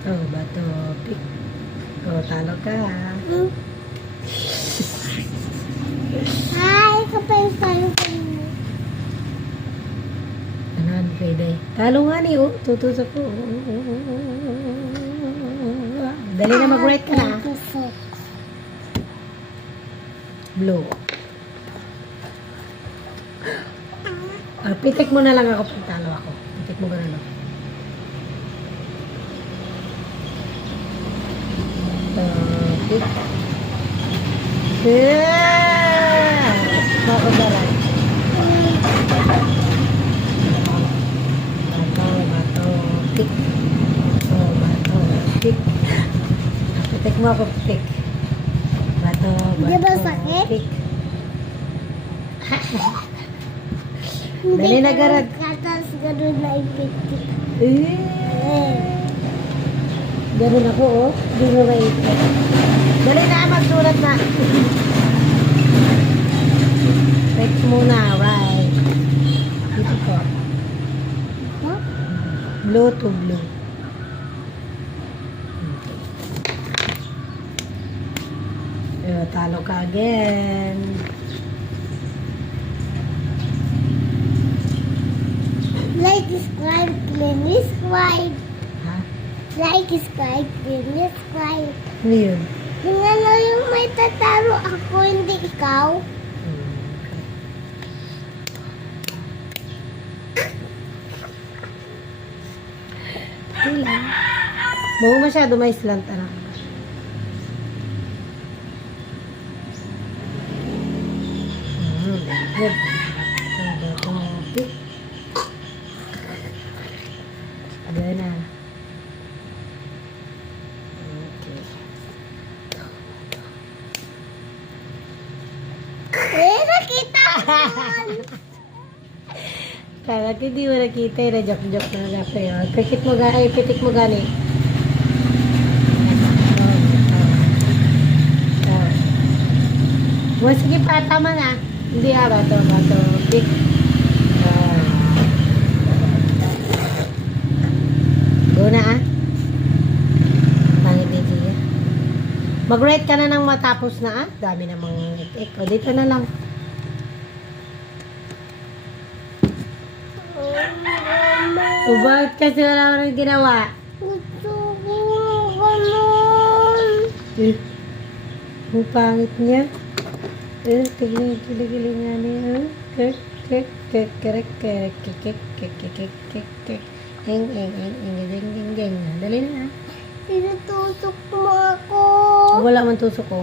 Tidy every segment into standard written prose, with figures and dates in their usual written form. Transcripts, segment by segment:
Oh, bato. Pick. Oh, talo ka. Ay, kapay tayo ko. Anan, pwede. Talo nga ni, oh. Tutusok ko. Dali na mag-rate ka na. Blue. Pitik mo na lang ako pag talo ako. Pitik mo ganun ako. Pick. Yeah! Makabalan. Bato. Pick. Oh, bato. Pick. Pitik mo ako, pitik. Bato. Di ba sakit? Pick. Dali na, Garag. Katas ganun na ipitik. Ganun ako, oh. Hindi mo maipit. Dali na, magsulat na. Pick muna, right. Dito po. Huh? Blue to blue. Talo ka again. Like, subscribe, please subscribe. Ha? Like, subscribe, please subscribe. Ano yun? Yung ano yung may tataro ako, hindi ikaw. Okay lang. Bago masyado may slant, anak. Good. Okay. Agad na. Okay. Nakita ko yun. Kaya hindi mo nakita na joke-joke na lang sa'yo. Pikit mo gani, pitik mo gani. Sige pa, tama na. Hindi bato. Pick. Go na Pangit ni Gia. Mag-rate ka na nang matapos na Dami namang ik-ik. O, dito na lang. O, bakit kasi wala ko nang ginawa? Gusto ko ganun. Ang pangit niya. Tignan, kilig-kilig nga niya. Dali na Tinutusok mo ako. Wala man tusok ko.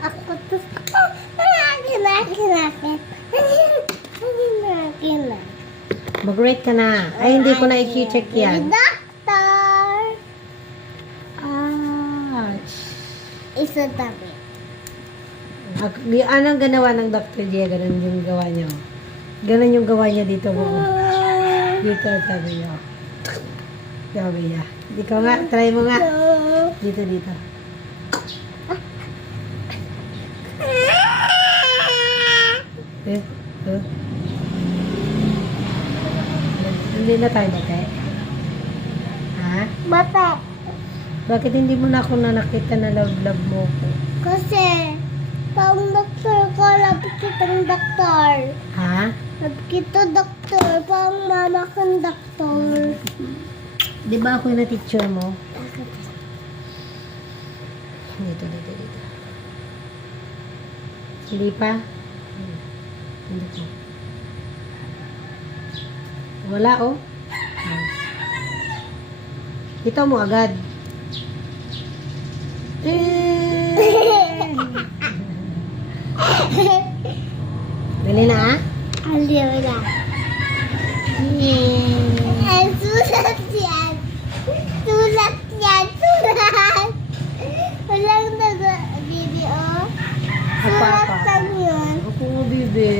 Ako tusok ko. Akin. Mag-rate ka na. Ay, hindi ko na i-check yan. Doctor. Isa tabi. Anong ganawa ng Dr. Gia? Ganun yung gawa niyo. Ganun yung gawa niya dito mo. Dito, sabi niya. Sabi niya. Ikaw nga, try mo nga. Dito. Hindi na tayo bate. Ha? Bata. Bakit hindi mo na ako nakita na love mo ko? Kasi, pang doktor ko, lapit kitang doktor. Ha? Lapit kita doktor, pang mama kang doktor. Di ba ako yung na-teacher mo? Dito. Hindi pa? Hindi pa. Wala, oh. Ito mo agad. Dali na, Aliw na. Ang sulat yan. Sulat. Walang nag-video. Sulat lang yun. Ako, bibi.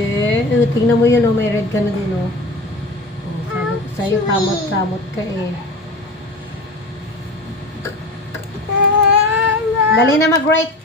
Tingnan mo yun, oh. May red ka na din, oh. Sa'yo, kamot-kamot ka, eh. Dali na mag-rate